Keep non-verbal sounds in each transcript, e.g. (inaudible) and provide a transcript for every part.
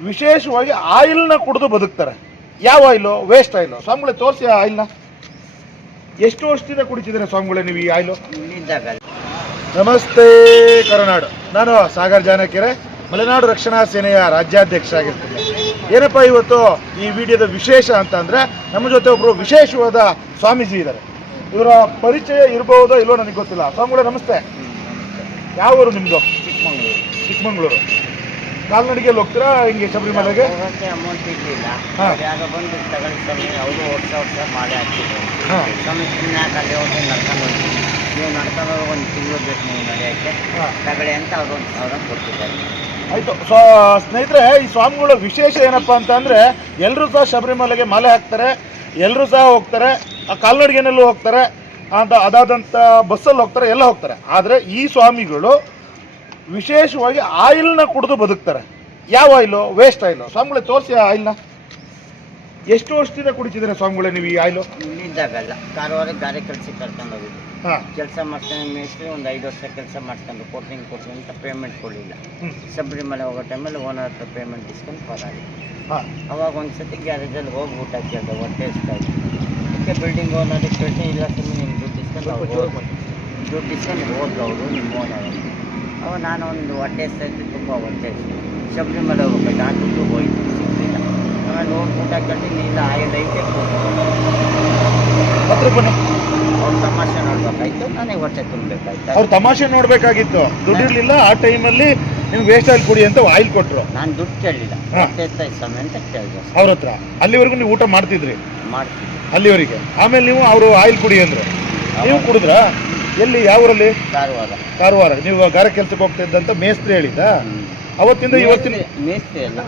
ವಿಶೇಷವಾಗಿ ಆಯಿಲ್ನ ಕುಡಿದು ಬದುಕ್ತಾರೆ. ಯಾವ ಆಯಿಲು? Waste oil. ಸ್ವಾಮಿಗಳೇ ತೋರಿಸಿ ಆ ಆಯಿಲ್ನ. ಎಷ್ಟು ವರ್ಷದಿಂದ ಕುಡಿತಿದ್ದೀರಾ ಸ್ವಾಮಿಗಳೇ ನೀವು ಈ ಆಯಿಲು? ನಮಸ್ತೆ ಕರುನಾಡು. ನಾನು ಸಾಗರ್ ಜಾನಕೆರೆ ಮಲೆನಾಡು ರಕ್ಷಣಾ ಸೇನೆಯ ರಾಜ್ಯಾಧ್ಯಕ್ಷ ಆಗಿರ್ತೀನಿ ಏನಪ್ಪ ಇವತ್ತು ಈ ವಿಡಿಯೋದ ವಿಶೇಷ ಅಂತ ಅಂದರೆ ನಮ್ಮ ಜೊತೆ ಒಬ್ಬರು ವಿಶೇಷವಾದ ಸ್ವಾಮೀಜಿ ಇದ್ದಾರೆ. ಇವರ ಪರಿಚಯ ಇರಬಹುದೋ ಇಲ್ಲೋ ನನಗೆ ಗೊತ್ತಿಲ್ಲ. ಸ್ವಾಮಿಗಳೇ ನಮಸ್ತೆ. ಯಾವ ಊರು ನಿಮ್ಮದು ಚಿಕ್ಕಮಂಗ್ಳೂರು. ಚಿಕ್ಕಮಂಗ್ಳೂರು. ಕಾಲ್ನಡಿಗೆಯಲ್ಲಿ ಹೋಗ್ತೀರಾ? ಹಿಂಗೆ ಶಬರಿಮಲೆಗೆ? ಹೋಗೋಕ್ಕೆ ಅಮೌಂಟ್ ಇರಲಿಲ್ಲ ಹಾ. ಯಾಗ ಬಂದು ತಗೊಳ್ಳಿ ಸ್ವಾಮಿ. ಅವರು ವರ್ಷ ವರ್ಷ ಮಾಡಿ ಹಾಕಿದ್ರು. ಹಾಂ. ಸ್ವಾಮಿ ಸುಮ್ಮನೆ ಅಲ್ಲಿ ಹೋಗಿ ನಡ್ಕೊಂಡು ನೀವು ನಡ್ಕೊಂಡು ಹೋಗಿ ಒಂದು ತಿಂಗಳು ಬೇಕು ನೀವು ನಡೆಯೋಕ್ಕೆ. ಹಾಂ. ತಗೊಳ್ಳಿ ಅಂತ ಅವ್ರು ಒಂದು ಸಾವಿರ ಕೊಟ್ಟಿದ್ದಾರೆ. ಆಯ್ತು. ಸೊ ಸ್ನೇಹಿತರೆ ಈ ಸ್ವಾಮಿಗಳ ವಿಶೇಷ ಏನಪ್ಪ ಅಂತ ಅಂದರೆ ಎಲ್ಲರೂ ಸಹ ಶಬರಿಮಲೆಗೆ ಮಾಲೆ ಹಾಕ್ತಾರೆ ಎಲ್ಲರೂ ಸಹ ಹೋಗ್ತಾರೆ ಆ ಕಾಲ್ನಡಿಗೆನಲ್ಲೂ ಹೋಗ್ತಾರೆ ಅಂತ ಅದಾದಂಥ ಬಸ್ಸಲ್ಲಿ ಹೋಗ್ತಾರೆ ಎಲ್ಲ ಹೋಗ್ತಾರೆ. ಆದರೆ ಈ ಸ್ವಾಮಿಗಳು ವಿಶೇಷವಾಗಿ ಆಯಿಲ್ನ ಕುಡಿದು ಬದುಕ್ತಾರೆ. ಯಾವ ಆಯಿಲು? Waste oil. ಸ್ವಾಮಿಗಳೇ ತೋರಿಸಿ ಆಯಿಲ್ನ. ಎಷ್ಟು ವರ್ಷದಿಂದ ಕುಡಿತಿದ್ದೀರಾ ಸ್ವಾಮಿಗಳೇ ನೀವು ಈ ಆಯಿಲು? ಇಲ್ಲಿದ್ದಾಗಲ್ಲ. ಕಾರವಾರ ಗಾರೆ ಕೆಲಸಕ್ಕೆ ಕರ್ಕೊಂಡು ಹೋಗಿದ್ದು. ಹಾಂ. ಕೆಲಸ ಮಾಡ್ತಾನೆ ಮೇಸ್ತ್ರಿ ಒಂದು ಐದು ವರ್ಷ ಕೆಲಸ ಮಾಡ್ಕೊಂಡು ಕೊಡ್ತೀನಿ ಕೊಡ್ತೀನಿ ಅಂತ ಪೇಮೆಂಟ್ ಕೊಡಲಿಲ್ಲ. ಶಬರಿಮಲೆ ಹೋಗೋ ಟೈಮಲ್ಲಿ ಓನರ್ ಹತ್ರ ಪೇಮೆಂಟ್ ಇಸ್ಕೊಂಡು ಪರಾಗಿ ಹಾಂ. ಅವಾಗ ಒಂದು ಸತಿ ಗ್ಯಾರೇಜಲ್ಲಿ ಹೋಗಿ ಊಟ ಕೇಳಿದೆ ಹೊಟ್ಟೆ ಇಷ್ಟ ಅದಕ್ಕೆ ಬಿಲ್ಡಿಂಗ್ ಓನರಿಗೆ ಕೇಳ್ತೀನಿ ಇಲ್ಲ ಸುಮ್ಮನೆ ನಿಮ್ಮ ದುಡ್ಡು ಇಸ್ಕೊಂಡು. ದುಡ್ಡು ಇಸ್ಕೊಂಡು ಹೋದ್ರು ಅವರು ನಿಮ್ಮ ಓನರ್ ಅವಾಗ ನಾನು ಒಂದು ಹೊಟ್ಟೆ ಸಹಿತ ತುಂಬ ಹೊಟ್ಟೆ ಶಬರಿಮಲೆ ಹೋಗ್ಬೇಕು ದುಡ್ಡು ಹೋಯ್ತು ಸಿಗಲಿಲ್ಲ. ಆಮೇಲೆ ಹೋಗಿ ಊಟ ಕೇಳ್ತೀನಿ ಇಲ್ಲ ಐದು ಐತೆ ಅವ್ರು ತಮಾಷೆ ನೋಡ್ಬೇಕಾಯ್ತು ನನಗೆ ಹೊಟ್ಟೆ ತುಂಬಬೇಕಾಯ್ತು. ಅವ್ರು ತಮಾಷೆ ನೋಡಬೇಕಾಗಿತ್ತು. ದುಡ್ಡಿರಲಿಲ್ಲ ಆ ಟೈಮಲ್ಲಿ ನಿಮ್ಗೆ ವೇಸ್ಟ್ ಆಯಿಲ್ ಕುಡಿ ಅಂತ ಆಯಿಲ್ ಕೊಟ್ಟರು ನಾನು ದುಡ್ಡು ಕೇಳಿಲ್ಲ. ಹೊಟ್ಟೆ ಸಮಯ ಸ್ವಾಮಿ ಅಂತ ಕೇಳಿದೆ. ಅವ್ರ ಹತ್ರ. ಅಲ್ಲಿವರೆಗೂ ನೀವು ಊಟ ಮಾಡ್ತಿದ್ರಿ? ಮಾಡ್ತಿದ್ದೆ ಅಲ್ಲಿವರೆಗೆ. ಆಮೇಲೆ ನೀವು ಅವರು ಆಯಿಲ್ ಕುಡಿ ಅಂದ್ರು. ನೀವು ಕುಡಿದ್ರಾ? ಎಲ್ಲಿ ಯಾವ ಊರಲ್ಲಿ? ಕಾರವಾರ. ಕಾರವಾರ. ನೀವು ಗಾರೆ ಕೆಲ್ಸಕ್ಕೆ ಹೋಗ್ತಾ ಇದ್ದಂತ ಮೇಸ್ತ್ರಿ ಹೇಳಿದ ಅವತ್ತಿಂದ ಇವತ್ತಿನ ಮೇಸ್ತ್ರಿ ಅಲ್ಲ.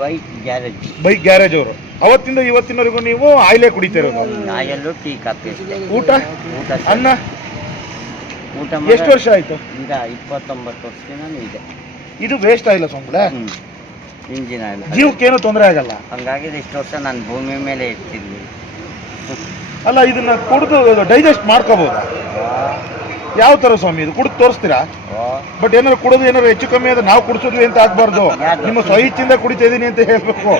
Bike garage. ಬೈಕ್ ಗ್ಯಾರೇಜ್ ಅವರು. ಅವತ್ತಿಂದ ಇವತ್ತಿನವರೆಗೂ ನೀವು ಆಯ್ಲೆ ಕುಡಿತೀರ ಇರೋದು ಟೀ ಕಾಫಿ ಊಟ? ಊಟ ಅನ್ನ? ಊಟ ಎಷ್ಟು ವರ್ಷ ಆಯ್ತು? ಈಗ ಇಪ್ಪತ್ತೊಂಬತ್ತು ವರ್ಷದಿಂದ ಇದೆ. ಇದು ವೇಸ್ಟ್ ಆಗಿಲ್ಲ ಸೊಂಬಳ ಇಂಜಿನ್ ಆಯಿಲ್. ಜೀವಕ್ಕೇನು ತೊಂದರೆ ಆಗಲ್ಲ. ಹಂಗಾಗಿ ಇಷ್ಟು ವರ್ಷ ನಾನು ಭೂಮಿ ಮೇಲೆ ಇರ್ತಿದ್ವಿ. ಅಲ್ಲ ಇದನ್ನ ಕುಡಿದು ಡೈಜೆಸ್ಟ್ ಮಾಡ್ಕೋಬಹುದಾ ಯಾವ ತರ ಸ್ವಾಮಿ ಇದು ಕುಡಿದು ತೋರಿಸ್ತೀರಾ? ಬಟ್ ಏನಾರು ಕುಡಿದು ಏನಾರು ಹೆಚ್ಚು ಕಮ್ಮಿ ಆದ್ರೆ ನಾವು ಕುಡಿಸಿದ್ವಿ ಅಂತ ಆಗ್ಬಾರ್ದು? ನಿಮ್ಮ ಸ್ವಯಿಚ್ಛಿಂದ ಕುಡಿತಾ ಇದೀನಿ ಅಂತ ಹೇಳ್ಬೇಕು?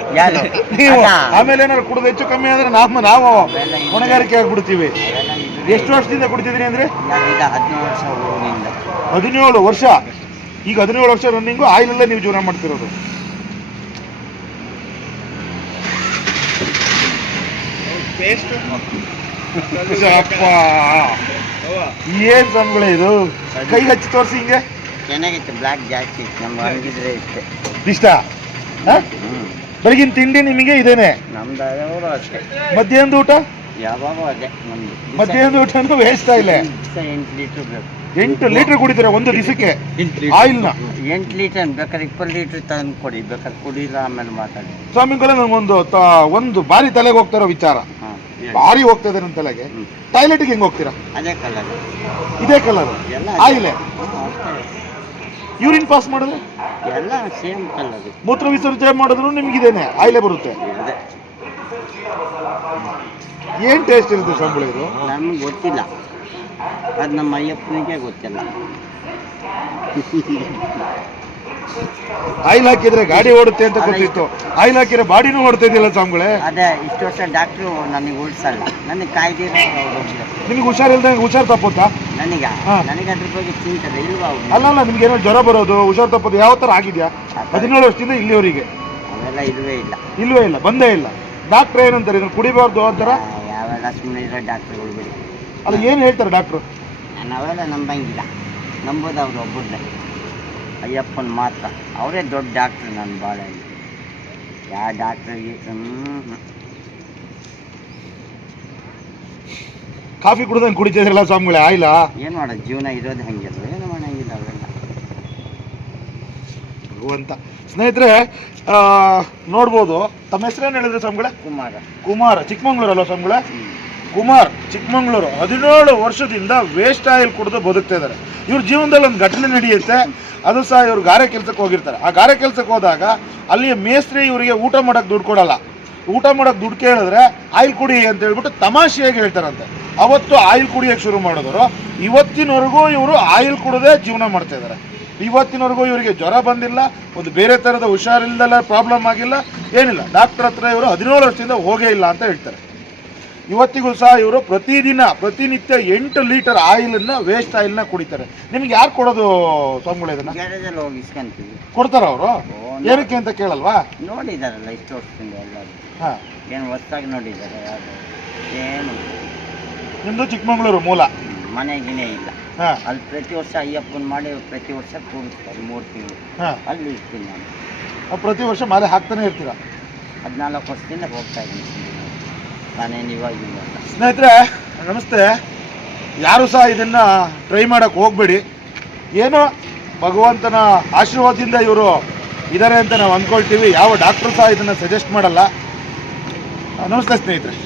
ನೀವು. ಆಮೇಲೆ ಏನಾರು ಕುಡಿದು ಹೆಚ್ಚು ಕಮ್ಮಿ ಆದ್ರೆ ನಾವು ನಾವು. ಹೊಣೆಗಾರಿಕೆ ಆಗ್ಬಿಡ್ತೀವಿ. ಎಷ್ಟು ವರ್ಷದಿಂದ ಕುಡಿತಿದ್ದೀನಿ ಅಂದ್ರೆ? ಹದಿನೇಳು ವರ್ಷ ಈಗ ಹದಿನೇಳು ವರ್ಷ ರನ್ನಿಂಗು ಆಯಿಲಲ್ಲೇ ನೀವು ಜೀವನ ಮಾಡ್ತಿರೋದು. ಅಪ್ಪ ಏನ್ ಸಂಬಳ ಇದು? ಕೈ ಹಚ್ಚಿ ತೋರಿಸಿ ಹಿಂಗೆ. ಚೆನ್ನಾಗಿತ್ತು ಬ್ಲ್ಯಾಕ್ ಜಾಸ್ತಿ ಇತ್ತು ನಮ್ಮ ಹಂಗಿದ್ರೆ ಇಷ್ಟೇ? ಇಷ್ಟ? ಬೆಳಗಿನ ತಿಂಡಿ ನಿಮಗೆ ಇದೇನೆ? ನಮ್ದು ಅಷ್ಟೇ. ಮಧ್ಯಾಹ್ನದ ಊಟ? ಯಾವಾಗ ಅದೇ ನಮ್ದು. ಮಧ್ಯಾಹ್ನದ ಊಟ ಅಂದ್ರೆ ವೇಸ್ಟ್ ಇಲ್ಲ? ಎಂಟು ಲೀಟ್ರ್ ಬೇಕು. ಎಂಟು ಲೀಟರ್ ಕುಡಿತಾರೆ ಒಂದು ದಿವಸಕ್ಕೆ? ಆಯಿಲ್ ಆಯಿಲ್ನ? ಎಂಟು ಲೀಟರ್ ಬೇಕಾದ್ರೆ ಇಪ್ಪತ್ತು ಲೀಟ್ರ್ ತಂದು ಕೊಡಿ ಬೇಕಾದ್ರೆ ಕುಡಿಲ್ಲ ಆಮೇಲೆ ಮಾತಾಡಿ. ಸ್ವಾಮಿಗಳ ನಮಗೊಂದು ತ- ಒಂದು ಬಾರಿ ತಲೆಗೆ ಹೋಗ್ತಾರೋ ವಿಚಾರ. ಭಾರಿ ಹೋಗ್ತಾ ಇದೆ ನನ್ನ ತಲೆಗೆ. ಟಾಯ್ಲೆಟ್ಗೆ ಹೆಂಗ್ ಹೋಗ್ತೀರಾ? ಅದೇ ಕಲರ್ ಇದೇ ಕಲರ್ ಎಲ್ಲ ಆಯಿಲೆ ಯೂರಿನ್ ಪಾಸ್ ಮಾಡಿದ್ರೆ? ಎಲ್ಲ ಸೇಮ್ ಕಲರ್ ಮೂತ್ರ ವಿಸರ್ಜನೆ ಮಾಡಿದ್ರು ನಿಮ್ಗೆ ಇದೇನೆ ಆಯಿಲೆ ಬರುತ್ತೆ. ಅದೇ. ಏನ್ ಟೇಸ್ಟ್ ಇರುತ್ತೆ ಸಂಬಳ ಇದು? ನಮ್ಗೆ ಗೊತ್ತಿಲ್ಲ. ಅದು ನಮ್ಮ ಅಯ್ಯಪ್ಪನಿಗೆ ಗೊತ್ತಿಲ್ಲ. (laughs) ಆಯಿಲ್ ಹಾಕಿದ್ರೆ ಗಾಡಿ ಓಡುತ್ತೆ ಅಂತ ಗೊತ್ತಿತ್ತು. ಆಯಿಲ್ ಹಾಕಿದ್ರೆ ಬಾಡಿನೂ ಓಡ್ತಾ ಇದೆಯಲ್ಲ ಸ್ವಾಮಿಗಳೇ. ಅದೇ ಇಷ್ಟು ವರ್ಷ ಡಾಕ್ಟ್ರು ನನಗೆ ಓಡಿಸಲ್ಲ ನನಗೆ ಕಾಯ್ದೆ ನಿಮ್ಗೆ ಹುಷಾರಿಲ್ದಂಗೆ ಹುಷಾರ್ ತಪ್ಪುತ್ತಾ? ನನಗೆ? ಹಾ. ನನಗೆ ಅದ್ರ ಬಗ್ಗೆ ಚಿಂತೆ ಇಲ್ವಾ ಅವ್ರು? ಅಲ್ಲಲ್ಲ ನಿಮ್ಗೆ ಏನೋ ಜ್ವರ ಬರೋದು ಹುಷಾರ್ ತಪ್ಪೋದು ಯಾವ ಥರ ಆಗಿದ್ಯಾ? ಹದಿನೇಳು ವರ್ಷದಿಂದ ಇಲ್ಲಿವರಿಗೆ. ಅವೆಲ್ಲ ಇಲ್ವೇ ಇಲ್ಲ. ಇಲ್ವೇ ಇಲ್ಲ ಬಂದೇ ಇಲ್ಲ. ಡಾಕ್ಟ್ರ್ ಏನಂತಾರೆ ಇದನ್ನು ಕುಡಿಬಾರ್ದು ಅಂತಾರ ಆ, ಯಾವೆಲ್ಲ ಸುಮ್ಮನೆ ಇರೋ ಡಾಕ್ಟ್ರುಗಳು ಬಿಡಿ ಅಲ್ಲ ಏನು ಹೇಳ್ತಾರೆ ಡಾಕ್ಟ್ರು? ನಾನು ಅವೆಲ್ಲ ನಂಬಂಗಿಲ್ಲ. ನಂಬೋದು ಅವ್ರು ಒಬ್ಬರನ್ನೇ ಅಯ್ಯಪ್ಪನ ಮಾತ್ರ ಅವರೇ ದೊಡ್ಡ ಡಾಕ್ಟ್ರ್ ನನ್ನ ಬಾಳಲ್ಲಿ ಯಾವ ಡಾಕ್ಟ್ರಿಗೆ ಕಾಫಿ ಕುಡ್ದಂಗೆ ಕುಡಿತಿದ್ರಲ್ಲ ಸ್ವಾಮಿಗಳೇ ಆಯಿಲ್ಲ ಏನು ಮಾಡೋದು? ಜೀವನ ಇರೋದು ಹಂಗಿಲ್ಲ ಏನು ಮಾಡಂಗಿಲ್ಲ ಅವೆಲ್ಲ. ಭಗವಂತ. ಸ್ನೇಹಿತರೆ ಆ, ನೋಡ್ಬೋದು. ತಮ್ಮ ಹೆಸರೇನು ಹೇಳಿದ್ರೆ ಸ್ವಾಮಿಗಳೇ? ಕುಮಾರ. ಕುಮಾರ. ಚಿಕ್ಕಮಂಗ್ಳೂರಲ್ಲ ಸ್ವಾಮಿಗಳೇ. ಕುಮಾರ್ ಚಿಕ್ಕಮಂಗ್ಳೂರು ಹದಿನೇಳು ವರ್ಷದಿಂದ ವೇಸ್ಟ್ ಆಯಿಲ್ ಕುಡಿದು ಬದುಕ್ತಾ ಇದ್ದಾರೆ. ಇವ್ರ ಜೀವನದಲ್ಲಿ ಒಂದು ಘಟನೆ ನಡೆಯುತ್ತೆ, ಅದು ಸಹ ಇವ್ರು ಗಾರೆ ಕೆಲಸಕ್ಕೆ ಹೋಗಿರ್ತಾರೆ. ಆ ಗಾರೆ ಕೆಲಸಕ್ಕೆ ಹೋದಾಗ ಅಲ್ಲಿಯ ಮೇಸ್ತ್ರಿ ಇವರಿಗೆ ಊಟ ಮಾಡೋಕ್ಕೆ ದುಡ್ಡು ಕೊಡಲ್ಲ. ಊಟ ಮಾಡೋಕ್ಕೆ ದುಡ್ಡು ಕೇಳಿದ್ರೆ ಆಯಿಲ್ ಕುಡಿ ಅಂತ ಹೇಳ್ಬಿಟ್ಟು ತಮಾಷೆಯಾಗಿ ಹೇಳ್ತಾರಂತೆ. ಅವತ್ತು ಆಯಿಲ್ ಕುಡಿಯೋಕೆ ಶುರು ಮಾಡಿದ್ರು ಇವತ್ತಿನವರೆಗೂ ಇವರು ಆಯಿಲ್ ಕುಡದೆ ಜೀವನ ಮಾಡ್ತಾ ಇದ್ದಾರೆ. ಇವತ್ತಿನವರೆಗೂ ಇವರಿಗೆ ಜ್ವರ ಬಂದಿಲ್ಲ, ಒಂದು ಬೇರೆ ಥರದ ಹುಷಾರಿಲ್ದೆಲ್ಲ ಪ್ರಾಬ್ಲಮ್ ಆಗಿಲ್ಲ, ಏನಿಲ್ಲ. ಡಾಕ್ಟರ್ ಹತ್ರ ಇವರು ಹದಿನೇಳು ವರ್ಷದಿಂದ ಹೋಗೇ ಇಲ್ಲ ಅಂತ ಹೇಳ್ತಾರೆ. ಇವತ್ತಿಗೂ ಸಹ ಇವರು ಪ್ರತಿದಿನ ಪ್ರತಿನಿತ್ಯ ಎಂಟು ಲೀಟರ್ ಆಯಿಲನ್ನ ವೇಸ್ಟ್ ಆಯಿಲ್ನ ಕುಡಿತಾರೆ. ನಿಮ್ಗೆ ಯಾರು ಕೊಡೋದು ಸ್ವಾಮಿಗಳು ಇದನ್ನ? ಗ್ಯಾರೇಜಲ್ಲಿ ಹೋಗಿ ಇಸ್ಕೊಂತೀವಿ. ಕೊಡ್ತಾರ ಅವರು? ಏನಕ್ಕೆ ಅಂತ ಕೇಳಲ್ವಾ? ನೋಡಿದಾರಲ್ಲ ಇಷ್ಟು ವರ್ಷದಿಂದ ಎಲ್ಲರೂ. ಹಾಂ. ಏನು ಹೊಸ್ದಾಗಿ ನೋಡಿದ್ದಾರೆ ಯಾರು? ಏನು? ನಿಮ್ಮದು ಚಿಕ್ಕಮಗಳೂರು ಮೂಲ. ಮನೆಗಿನೇ ಇಲ್ಲ. ಹಾಂ. ಅಲ್ಲಿ ಪ್ರತಿ ವರ್ಷ ಅಯ್ಯಪ್ಪನ ಮಾಡಿ ಪ್ರತಿ ವರ್ಷ ಕೂರಿಸ್ತಾರೆ ಮೂರು ತಿಂಗಳು. ಹಾಂ. ಅಲ್ಲಿ ಇರ್ತೀನಿ ನಾನು ಪ್ರತಿ ವರ್ಷ ಮಾಲೆ ಹಾಕ್ತಾನೆ ಇರ್ತೀರಾ? ಹದಿನಾಲ್ಕು ವರ್ಷದಿಂದ ಹೋಗ್ತಾ ಇದ್ದೀನಿ. ನಾನೇನು ಇವಾಗಿಲ್ಲ ಸ್ನೇಹಿತರೆ, ನಮಸ್ತೆ. ಯಾರು ಸಹ ಇದನ್ನ ಟ್ರೈ ಮಾಡೋಕ್ಕೆ ಹೋಗಬೇಡಿ. ಏನು ಭಗವಂತನ ಆಶೀರ್ವಾದದಿಂದ ಇವರು ಇದ್ದಾರೆ ಅಂತ ನಾವು ಅಂದ್ಕೊಳ್ತೀವಿ ಯಾವ ಡಾಕ್ಟ್ರು ಸಹ ಇದನ್ನು ಸಜೆಸ್ಟ್ ಮಾಡಲ್ಲ. ನಮಸ್ತೆ ಸ್ನೇಹಿತರೆ.